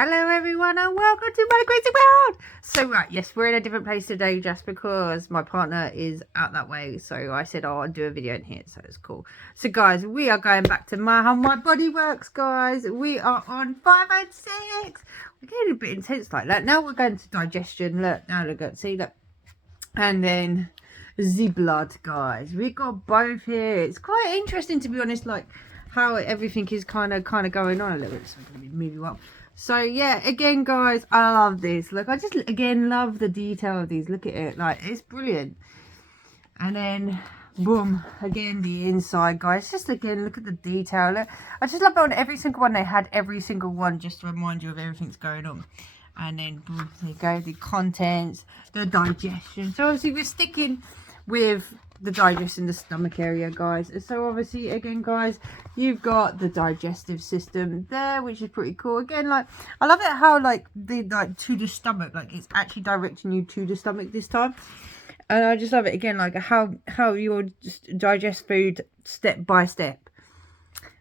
Hello everyone and welcome to my crazy world. So right, yes, we're in a different place today just because my partner is out that way. So I said, oh, I'll do a video in here, so it's cool. So guys, we are going back to how my body works, guys. We are on 5 and 6. We're getting a bit intense like that. Now we're going to digestion. Look, now look at, see that. And then the blood, guys. We got both here. It's quite interesting, to be honest, like how everything is kind of going on a little bit. So I'm going to move you up. So yeah, again guys, I love this. Look, I just again love the detail of these. Look at it, like it's brilliant. And then boom, again the inside, guys. Just again, look at the detail. Look, I just love it on every single one. They had every single one just to remind you of everything's going on. And then boom, there you go, the contents, the digestion. So obviously we're sticking with the digestion, the stomach area, guys. So obviously again guys, you've got the digestive system there, which is pretty cool. Again, like I love it how like to the stomach, like it's actually directing you to the stomach this time. And I just love it again, like how you'll just digest food step by step.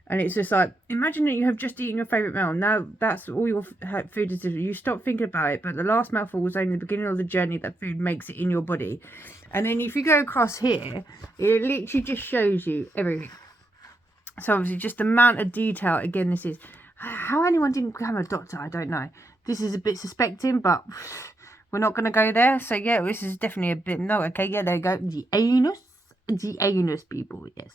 And it's just like, imagine that you have just eaten your favourite meal. Now that's all your food is. You stop thinking about it, but the last mouthful was only the beginning of the journey that food makes it in your body. And then if you go across here, it literally just shows you everything. So obviously just the amount of detail. Again, this is how anyone didn't become a doctor, I don't know. This is a bit suspecting, but we're not going to go there. So yeah, this is definitely a bit, no, okay, yeah, there you go. The anus, people, yes.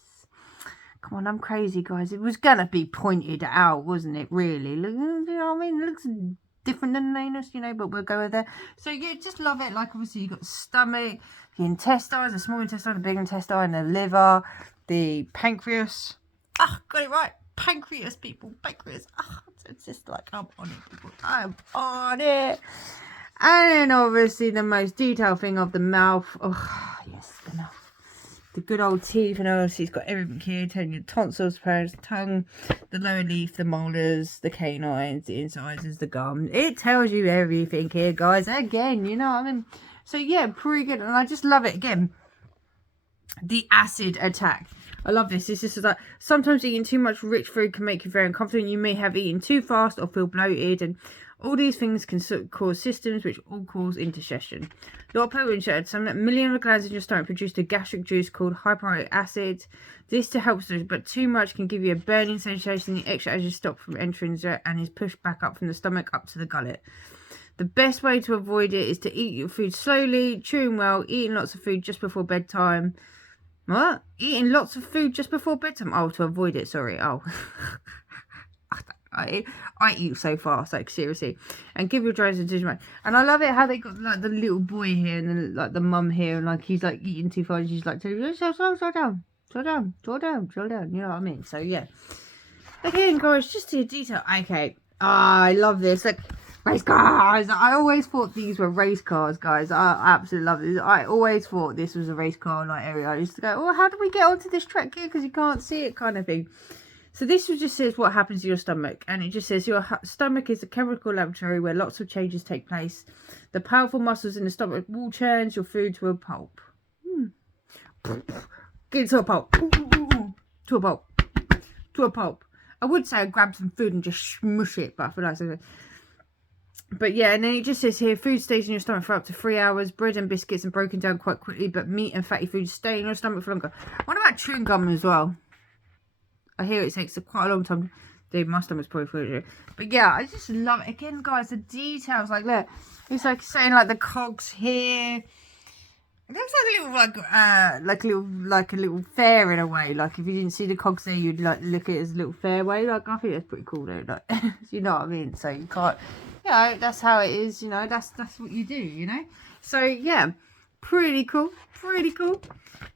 Come on, I'm crazy, guys. It was going to be pointed out, wasn't it, really? Look, you know what I mean? It looks different than an anus, you know, but we'll go with that. So, yeah, just love it. Like, obviously, you've got the stomach, the intestines, the small intestine, the big intestine, the liver, the pancreas. Ah, got it right. Pancreas, people. Pancreas. Ah, it's just like, I'm on it, people. I'm on it. And then, obviously, the most detailed thing of the mouth. Oh, yes, the mouth. The good old teeth, and obviously it's got everything here, telling you the tonsils, parents, tongue, the lower leaf, the molars, the canines, the incisors, the gum. It tells you everything here, guys. Again, you know what I mean? So yeah, pretty good. And I just love it. Again, the acid attack. I love this. This is like, sometimes eating too much rich food can make you very uncomfortable. You may have eaten too fast or feel bloated, and all these things can cause systems which all cause indigestion. Lot of people said some million of glands in your stomach produce a gastric juice called hyaluronic acid. This to help us, but too much can give you a burning sensation. The extra acid stops from entering and is pushed back up from the stomach up to the gullet. The best way to avoid it is to eat your food slowly, chewing well, eating lots of food just before bedtime. What? Eating lots of food just before bedtime? Oh, to avoid it, sorry. Oh. I eat so fast, like seriously. And give your drivers a decision. And I love it how they got like the little boy here and then like the mum here, and like he's like eating too fast. She's like, slow down. You know what I mean? So yeah. Again, guys, just to your detail. Okay, I love this. Like race cars. I always thought these were race cars, guys. I absolutely love this. I always thought this was a race car like area. I used to go, oh, how do we get onto this track here? Because you can't see it, kind of thing. So this just says what happens to your stomach, and it just says your stomach is a chemical laboratory where lots of changes take place. The powerful muscles in the stomach will churn your food to a pulp. Get to a pulp. To a pulp. To a pulp. I would say I'd grab some food and just smush it, but I feel like so. But yeah, and then it just says here, food stays in your stomach for up to 3 hours. Bread and biscuits are broken down quite quickly, but meat and fatty foods stay in your stomach for longer. What about chewing gum as well? I hear it takes quite a long time. Dude, my stomach's probably full. But yeah, I just love it. Again, guys, the details. Like, look. It's like saying, like, the cogs here. It looks like a little fair in a way. Like, if you didn't see the cogs there, you'd, like, look at it as a little fairway. Like, I think that's pretty cool, though. Like, you know what I mean? So, you can't... You know, that's how it is, you know. That's what you do, you know? So, yeah. Pretty cool. Pretty cool.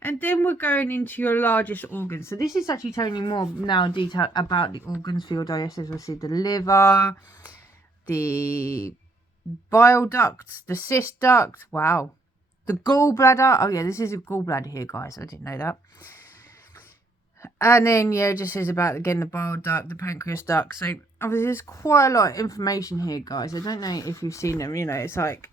And then we're going into your largest organs. So this is actually telling you more now in detail about the organs for your digestive. We'll see the liver, the bile ducts, the cyst duct. Wow. The gallbladder. Oh yeah, this is a gallbladder here, guys. I didn't know that. And then yeah, it just says about again the bile duct, the pancreas duct. So obviously there's quite a lot of information here, guys. I don't know if you've seen them. You know, it's like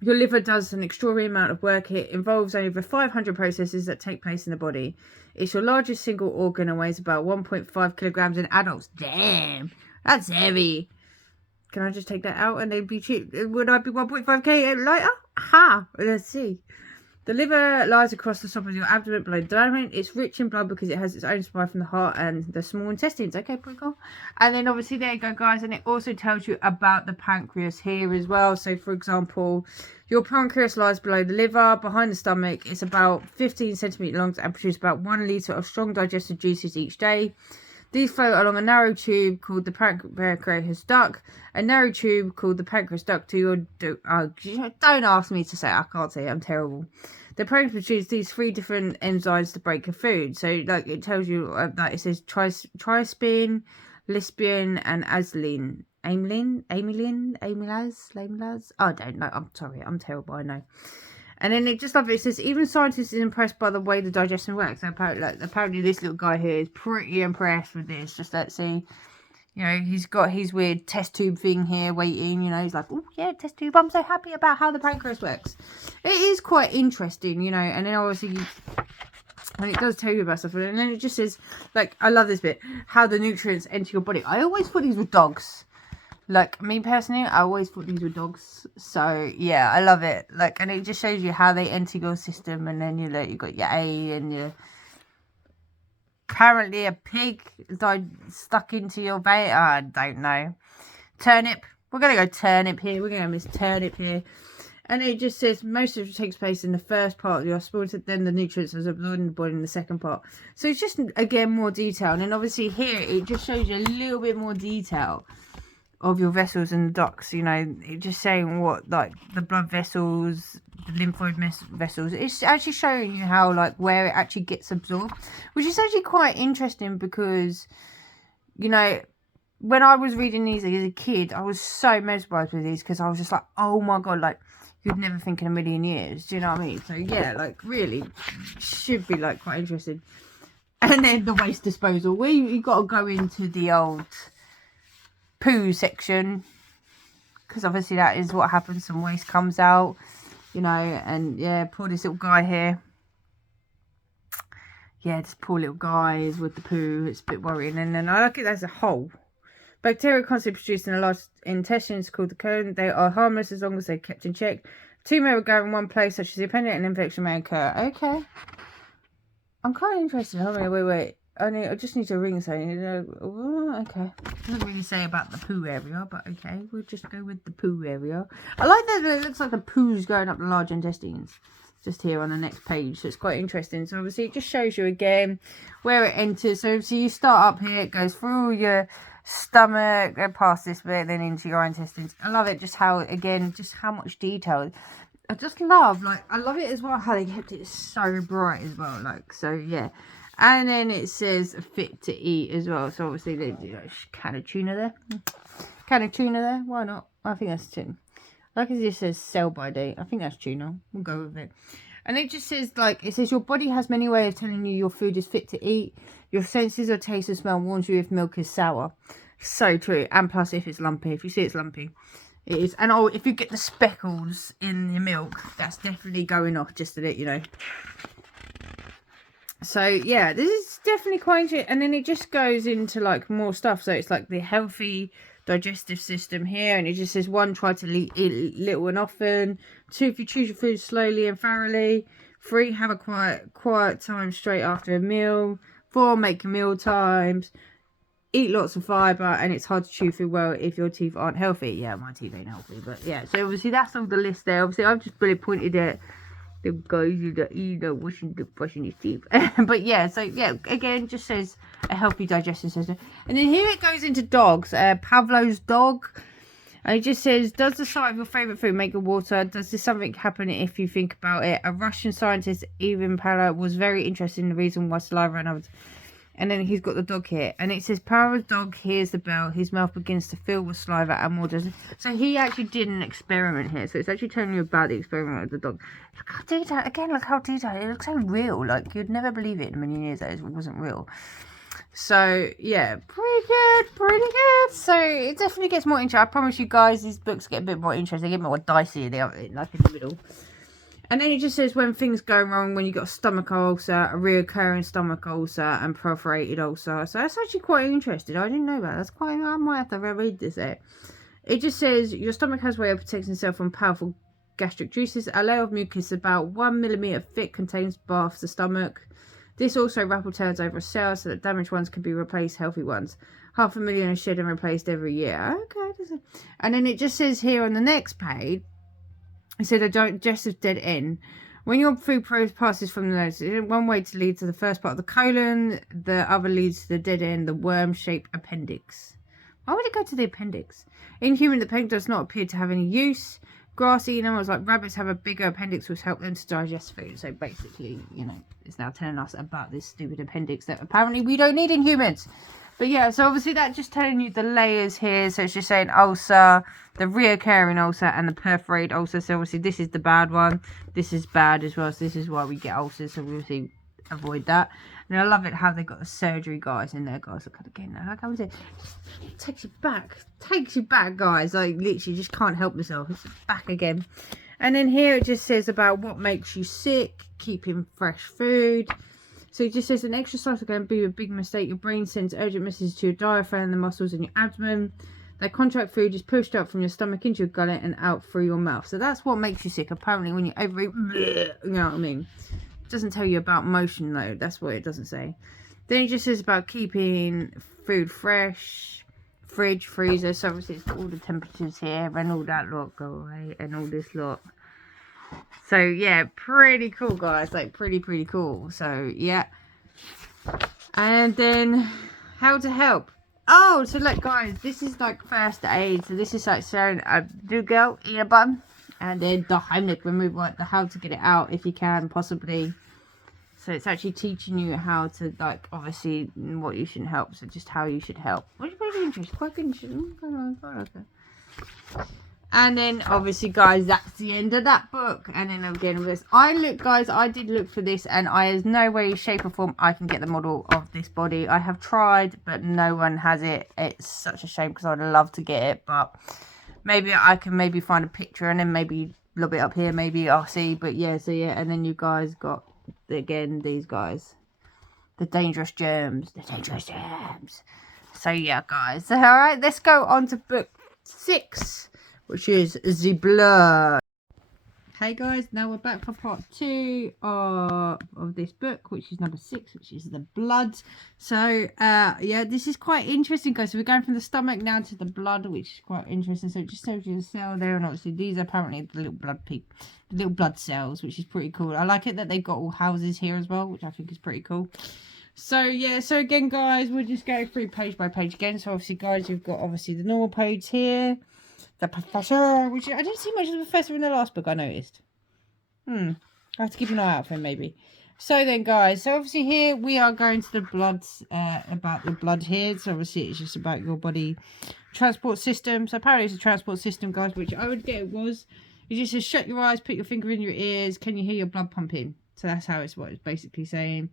your liver does an extraordinary amount of work. It involves over 500 processes that take place in the body. It's your largest single organ and weighs about 1.5 kilograms in adults. Damn, that's heavy. Can I just take that out and they'd be cheap? Would I be 1.5k lighter? Ha! Let's see. The liver lies across the top of your abdomen below the diaphragm. It's rich in blood because it has its own supply from the heart and the small intestines. Okay, pretty cool. And then obviously there you go, guys. And it also tells you about the pancreas here as well. So, for example, your pancreas lies below the liver, behind the stomach. It's about 15 centimetres long and produces about 1 litre of strong digestive juices each day. These flow along a narrow tube called the pancreas duct, a narrow tube called the pancreas duct to your... don't ask me to say it. I can't say it. I'm terrible. The pancreas produces these 3 different enzymes to break a food. So, like, it tells you that it says trispin, lispin, and azelin. Amylase? I don't know. I'm sorry. I'm terrible. I know. And then it just it says, even scientists are impressed by the way the digestion works. So apparently this little guy here is pretty impressed with this. Just let's see. You know, he's got his weird test tube thing here waiting. You know, he's like, oh, yeah, test tube. I'm so happy about how the pancreas works. It is quite interesting, you know. And then obviously, and it does tell you about stuff. And then it just says, like, I love this bit, how the nutrients enter your body. I always thought these were dogs. Like, me personally, I always thought these were dogs. So, yeah, I love it. Like, and it just shows you how they enter your system. And then, you know, you got your A and your... Apparently a pig stuck into your vein. I don't know. Turnip. We're going to go turnip here. We're going to miss turnip here. And it just says most of it takes place in the first part of your hospital. Then the nutrients are absorbed in the body in the second part. So, it's just, again, more detail. And then, obviously, here, it just shows you a little bit more detail of your vessels and ducts, you know, it just saying what, like, the blood vessels, the lymphoid vessels. It's actually showing you how, like, where it actually gets absorbed, which is actually quite interesting because, you know, when I was reading these as a kid, I was so mesmerised with these because I was just like, oh my god, like, you'd never think in a million years. Do you know what I mean? So, yeah, like, really should be, like, quite interesting. And then the waste disposal. You got to go into the old poo section, because obviously that is what happens. Some waste comes out, you know, and yeah, poor this little guy here. Yeah, this poor little guy is with the poo. It's a bit worrying. And then I like it as a whole. Bacteria constantly produced in the large intestines called the colon. They are harmless as long as they're kept in check. 2 may go in one place, such as the appendix, and infection may occur. Okay, I'm kind of interested. Hold on, wait. I just need to ring something. Okay. Doesn't really say about the poo area, but okay. We'll just go with the poo area. I like that it looks like the poo's going up the large intestines. Just here on the next page. So it's quite interesting. So obviously it just shows you again where it enters. So obviously you start up here. It goes through your stomach, go past this bit, then into your intestines. I love it. Just how, again, just how much detail. I just love, like, I love it as well how they kept it so bright as well. Like, so yeah. And then it says fit to eat as well. So obviously they do a can of tuna there. Can of tuna there. Why not? I think that's tuna. Like it just says sell by date. I think that's tuna. We'll go with it. And it just says, like, it says your body has many ways of telling you your food is fit to eat. Your senses of taste and smell warns you if milk is sour. So true. And plus if it's lumpy. If you see it's lumpy, it is. And oh, if you get the speckles in your milk, that's definitely going off, just to let you know. So yeah, this is definitely quite interesting. And then it just goes into like more stuff. So it's like the healthy digestive system here, and it just says 1, try to eat little and often. 2, if you choose your food slowly and thoroughly. 3, have a quiet time straight after a meal. 4, make meal times. Eat lots of fibre, and it's hard to chew food well if your teeth aren't healthy. Yeah, my teeth ain't healthy, but yeah. So obviously that's all the list there. Obviously I've just really pointed at the guys brushing his teeth. But yeah, so yeah, again, just says a healthy digestive system. And then here it goes into dogs. Pavlov's dog. And it just says, does the sight of your favourite food make you water? Does this something happen if you think about it? A Russian scientist, Ivan Pavlov, was very interested in the reason why saliva and others. And then he's got the dog here. And it says, Pavlov's dog hears the bell. His mouth begins to fill with saliva and more does. So he actually did an experiment here. So it's actually telling you about the experiment with the dog. Look how detailed. Again, look how detailed. It looks so real. Like, you'd never believe it in a million years that it wasn't real. So, yeah. Pretty good. So, it definitely gets more interesting. I promise you guys, these books get a bit more interesting. They get more dicey. They are, like, in the middle. And then it just says when things go wrong, when you got a stomach ulcer, a reoccurring stomach ulcer, and perforated ulcer. So that's actually quite interesting. I didn't know that. That's quite. I might have to reread this out. It just says your stomach has a way of protecting itself from powerful gastric juices. A layer of mucus about 1 millimeter thick contains baths the stomach. This also turns over cells so that damaged ones can be replaced, healthy ones. 500,000 are shed and replaced every year. Okay. And then it just says here on the next page, it said a digestive dead end. When your food passes from the nose, one way to lead to the first part of the colon, the other leads to the dead end, the worm-shaped appendix. Why would it go to the appendix? In human, the appendix does not appear to have any use. Grass-eating animals like rabbits have a bigger appendix which help them to digest food. So basically, you know, it's now telling us about this stupid appendix that apparently we don't need in humans. But yeah, so obviously that's just telling you the layers here. So it's just saying ulcer, the reoccurring ulcer, and the perforated ulcer. So obviously this is the bad one. This is bad as well. So this is why we get ulcers. So we obviously avoid that. And I love it how they got the surgery guys in there, guys. Look at it again. How comes it takes you back? Takes you back, guys. Like literally just can't help myself. It's back again. And then here it just says about what makes you sick, keeping fresh food. So it just says an exercise can be a big mistake. Your brain sends urgent messages to your diaphragm and the muscles in your abdomen. That contract food is pushed up from your stomach into your gullet and out through your mouth. So that's what makes you sick. Apparently when you overeat, you know what I mean. It doesn't tell you about motion though. That's what it doesn't say. Then it just says about keeping food fresh, fridge, freezer. So obviously it's got all the temperatures here and all that lot go away and all this lot. So yeah, pretty cool guys, like pretty cool. So yeah, and then how to help. Oh, so like guys, this is like first aid. So this is like saying do go eat a bun, and then the Heimlich remove, like the how to get it out if you can possibly. So it's actually teaching you how to, like, obviously what you shouldn't help. So just how you should help, which is pretty interesting, quite interesting. Okay. And then obviously guys, that's the end of that book. And then again with this, I did look for this, and there's no way, shape or form I can get the model of this body. I have tried, but no one has it. It's such a shame because I'd love to get it, but maybe I can find a picture and then maybe a little bit up here, maybe I'll see. But yeah, so yeah, and then you guys got again these guys, the dangerous germs. So yeah guys, all right, let's go on to book 6, which is The Blood. Hey guys, now we're back for part 2 of this book, which is number 6, which is The Blood. So yeah, this is quite interesting guys. So we're going from the stomach now to the blood, which is quite interesting. So it just shows you the cell there, and obviously these are apparently the little blood cells, which is pretty cool. I like it that they've got all houses here as well, which I think is pretty cool. So yeah, so again guys, we'll just go through page by page again. So obviously guys, you've got obviously the normal page here, the professor, which I didn't see much of the professor in the last book, I noticed. I have to keep an eye out for him maybe. So then guys, so obviously here we are going to the blood, about the blood here. So obviously it's just about your body transport system. So apparently it's a transport system guys, which I would get it was. It just says shut your eyes, put your finger in your ears, can you hear your blood pumping? So that's how it's what it's basically saying.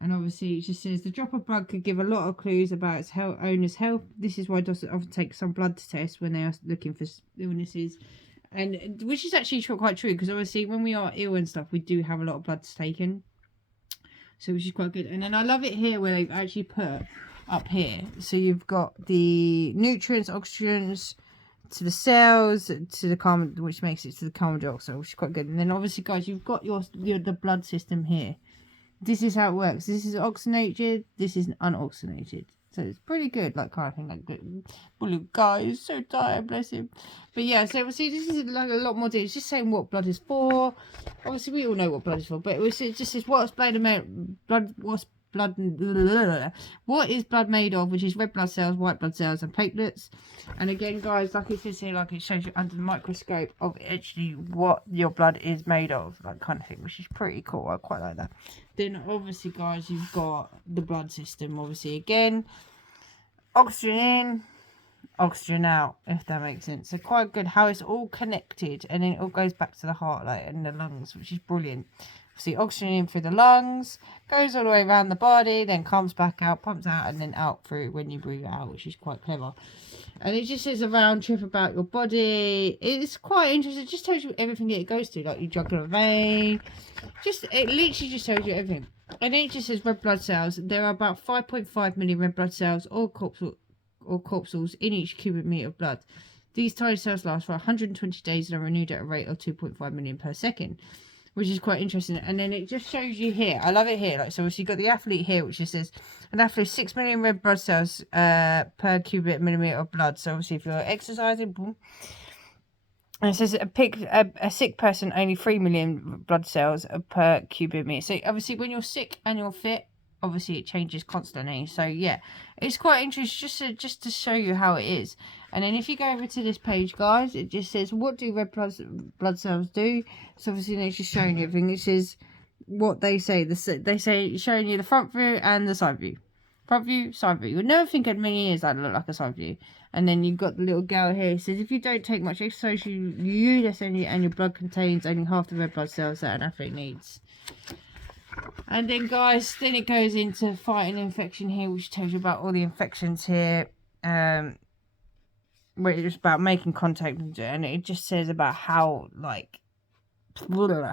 And obviously it just says the drop of blood could give a lot of clues about its owner's health. This is why doctors often take some blood to test when they are looking for illnesses. And which is actually quite true, because obviously when we are ill and stuff, we do have a lot of blood taken. So which is quite good. And then I love it here where they've actually put up here. So you've got the nutrients, oxygens to the cells, to the carbon, which makes it to the carbon dioxide, which is quite good. And then obviously guys, you've got the blood system here. This is how it works. This is oxygenated. This is unoxygenated. So it's pretty good, like kind of thing. Like, blue guy is so tired, bless him. But yeah, so obviously this is like a lot more detail. It's just saying what blood is for. Obviously we all know what blood is for, but it just says what is blood made of, which is red blood cells, white blood cells, and platelets. And again, guys, like it says here, like it shows you under the microscope of actually what your blood is made of, like kind of thing, which is pretty cool. I quite like that. Then obviously, guys, you've got the blood system. Obviously, again, oxygen in, oxygen out, if that makes sense. So quite good how it's all connected, and then it all goes back to the heart, like in the lungs, which is brilliant. See, oxygen in through the lungs, goes all the way around the body, then comes back out, pumps out, and then out through when you breathe out, which is quite clever. And it just says a round trip about your body. It's quite interesting. It just tells you everything that it goes to, like your jugular vein. It literally just tells you everything. And then it just says red blood cells. There are about 5.5 million red blood cells or corpuscles in each cubic meter of blood. These tiny cells last for 120 days and are renewed at a rate of 2.5 million per second, which is quite interesting. And then it just shows you here. I love it here. Like, so you've got the athlete here, which just says an athlete 6 million red blood cells per cubic millimeter of blood. So obviously, if you're exercising, boom. And it says a sick person only 3 million blood cells per cubic meter. So obviously, when you're sick and you're fit, obviously it changes constantly. So yeah, it's quite interesting just to show you how it is. And then if you go over to this page, guys, it just says, what do red blood cells do? So obviously it's just showing you everything. It says what they say. They say showing you the front view and the side view. Front view, side view. You would never think in many years that look like a side view. And then you've got the little girl here. It says if you don't take much exercise, you use this only, and your blood contains only half the red blood cells that an athlete needs. And then, guys, then it goes into fighting infection here, which tells you about all the infections here. Where it's about making contact, and it just says about how, like,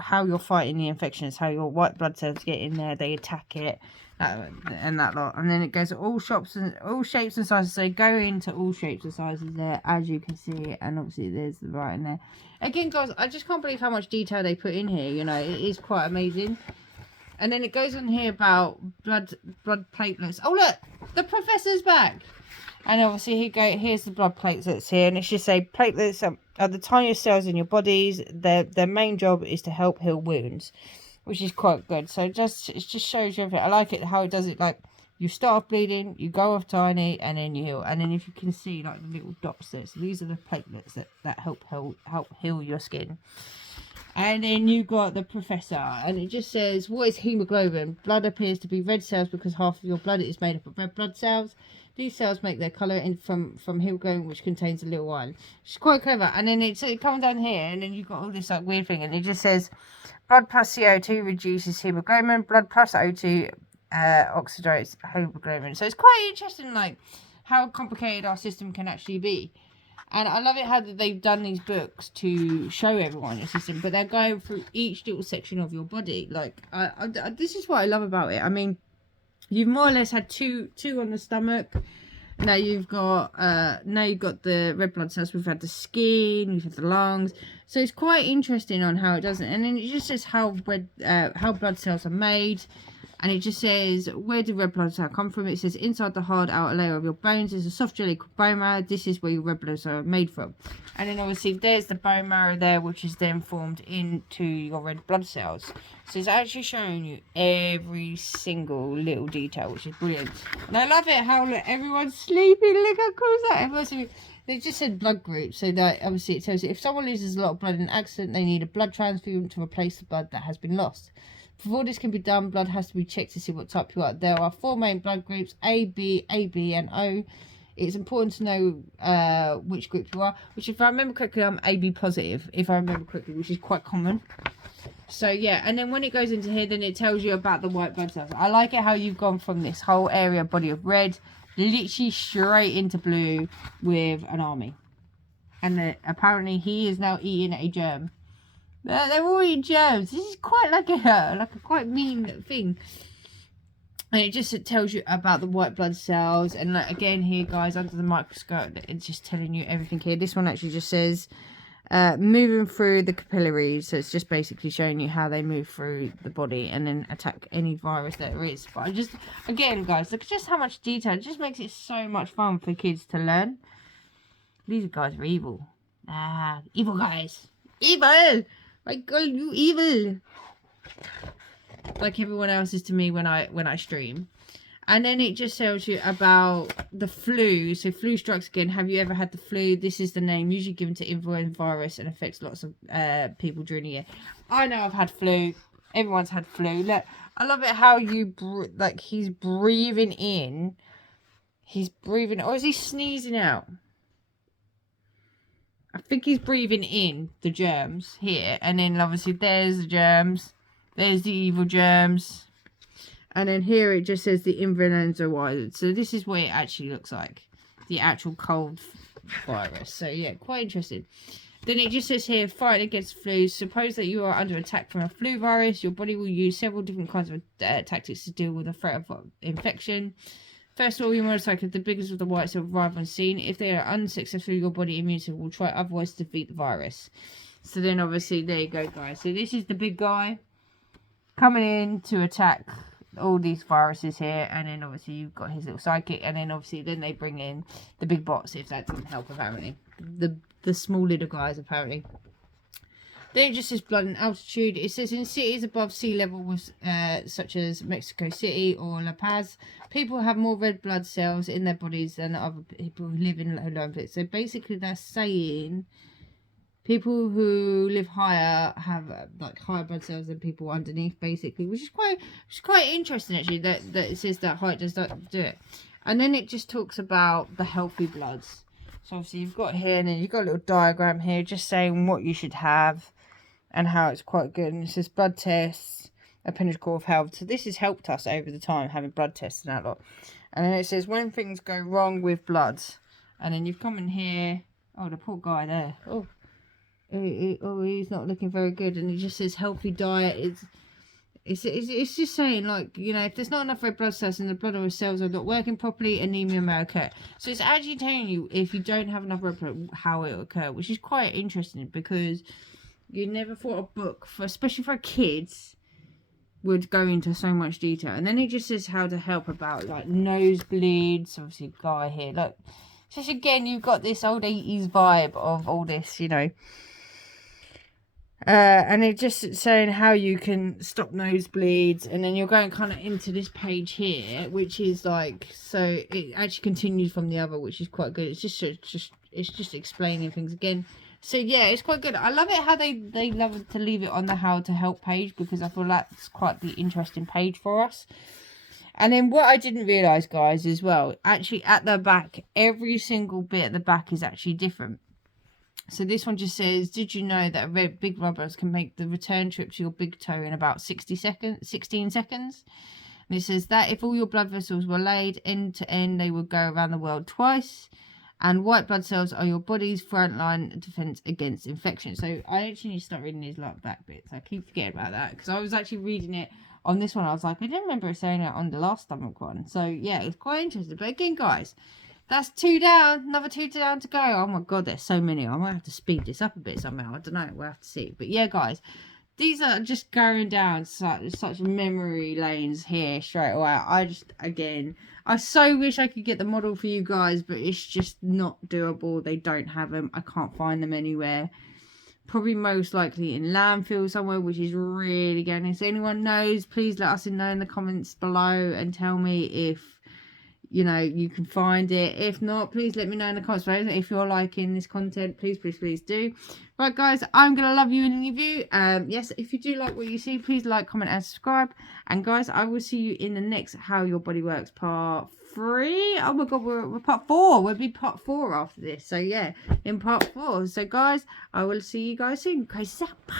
how you're fighting the infections, how your white blood cells get in there, they attack it, and that lot. And then it goes to all shapes and sizes. So go into all shapes and sizes there, as you can see, and obviously there's the writing there. Again, guys, I just can't believe how much detail they put in here. You know, it is quite amazing. And then it goes on here about blood platelets. Oh look, the professor's back. And obviously here's the blood platelets here, and it should say platelets are the tiniest cells in your bodies. Their main job is to help heal wounds, which is quite good. So it just shows you everything. I like it how it does it. Like, you start off bleeding, you go off tiny, and then you heal. And then if you can see, like, the little dots there, so these are the platelets that help heal your skin. And then you got the professor, and it just says, what is hemoglobin? Blood appears to be red cells because half of your blood is made up of red blood cells. These cells make their colour from hemoglobin, which contains a little iron. It's quite clever. And then it comes down here, and then you've got all this like weird thing, and it just says blood plus CO2 reduces hemoglobin, blood plus O2 oxidates hemoglobin. So it's quite interesting, like, how complicated our system can actually be. And I love it how they've done these books to show everyone your system, but they're going through each little section of your body. Like, this is what I love about it. I mean, you've more or less had two on the stomach. Now you've got the red blood cells. We've had the skin. We've had the lungs. So it's quite interesting on how it does it. And then it just says how blood cells are made. And it just says, where do red blood cells come from? It says, inside the hard outer layer of your bones is a soft jelly called bone marrow. This is where your red blood cells are made from. And then obviously there's the bone marrow there, which is then formed into your red blood cells. So it's actually showing you every single little detail, which is brilliant. And I love it how everyone's sleeping. Look how cool is that? Everyone's sleeping. They just said blood group. So that obviously it tells you if someone loses a lot of blood in an accident, they need a blood transfusion to replace the blood that has been lost. Before this can be done, blood has to be checked to see what type you are. There are 4 main blood groups, A, B, AB, and O. It's important to know which group you are, which, if I remember correctly, I'm AB positive, if I remember correctly, which is quite common. So, yeah, and then when it goes into here, then it tells you about the white blood cells. I like it how you've gone from this whole area body of red, literally straight into blue with an army. And apparently he is now eating a germ. They're all eating germs. This is quite like a quite mean thing. And it just tells you about the white blood cells. And like, again here, guys, under the microscope, it's just telling you everything here. This one actually just says moving through the capillaries. So it's just basically showing you how they move through the body and then attack any virus that there is. But I just, again, guys, look at just how much detail. It just makes it so much fun for kids to learn. These guys are evil. Evil guys. Evil! My God, you evil. Like everyone else is to me when I stream. And then it just tells you about the flu. So flu strikes again. Have you ever had the flu? This is the name usually given to influenza virus and affects lots of people during the year. I know I've had flu. Everyone's had flu. Look, I love it how you like he's breathing in. He's breathing, or is he sneezing out? I think he's breathing in the germs here. And then obviously there's the germs. There's the evil germs. And then here it just says the influenza virus. So this is what it actually looks like. The actual cold virus. So yeah, quite interesting. Then it just says here, fighting against flu. Suppose that you are under attack from a flu virus. Your body will use several different kinds of tactics to deal with the threat of infection. First of all, you want to cycle the biggest of the white cells arrive on scene. If they are unsuccessful, your body immune system will try otherwise to defeat the virus. So then obviously, there you go, guys. So this is the big guy coming in to attack all these viruses here. And then obviously you've got his little sidekick. And then obviously then they bring in the big bots if that doesn't help, apparently. The small little guys, apparently. Then it just says blood and altitude. It says in cities above sea level, with, such as Mexico City or La Paz, people have more red blood cells in their bodies than other people who live in low places. So basically they're saying people who live higher have like higher blood cells than people underneath, basically, which is quite interesting actually, that it says that height does not do it. And then it just talks about the healthy bloods. So obviously you've got here, and then you've got a little diagram here just saying what you should have and how it's quite good. And it says blood tests, a pinnacle of health. So this has helped us over the time, having blood tests and that lot. And then it says when things go wrong with bloods. And then you've come in here. Oh, the poor guy there. Oh, he's not looking very good. And it just says healthy diet. It's just saying, like, you know, if there's not enough red blood cells and the blood or cells are not working properly, anemia may occur. So it's actually telling you if you don't have enough red blood, how it will occur, which is quite interesting, because you never thought a book, for especially for kids, would go into so much detail. And then it just says how to help about, like, nosebleeds. Obviously, guy here, look. Just again, you've got this old 80s vibe of all this, you know. And it just saying how you can stop nosebleeds, and then you're going kind of into this page here, which is like, so it actually continues from the other, which is quite good. It's just explaining things again. So yeah, it's quite good. I love it how they love to leave it on the how to help page, because I feel that's quite the interesting page for us. And then what I didn't realise, guys, as well, actually at the back, every single bit at the back is actually different. So this one just says, did you know that big rubbers can make the return trip to your big toe in about 16 seconds? And it says that if all your blood vessels were laid end to end, they would go around the world twice. And white blood cells are your body's frontline defense against infection. So I actually need to start reading these like back bits. I keep forgetting about that, because I was actually reading it on this one. I was like, I didn't remember saying it on the last stomach one. So yeah, it's quite interesting. But again, guys, that's 2 down. Another 2 down to go. Oh my god, there's so many. I might have to speed this up a bit somehow. I don't know. We'll have to see. But yeah, guys, these are just going down such memory lanes here straight away. I so wish I could get the model for you guys, but it's just not doable. They don't have them. I can't find them anywhere. Probably most likely in landfill somewhere, which is really going. If anyone knows, please let us know in the comments below and tell me if, you know, you can find it. If not, please let me know in the comments below. If you're liking this content, please do. Right, guys, I'm gonna love you and leave you. Yes, if you do like what you see, please like, comment and subscribe. And guys, I will see you in the next How Your Body Works part 3. Oh my god, we're part 4. We'll be part 4 after this. So yeah, in part 4. So guys, I will see you guys soon. Guys, bye.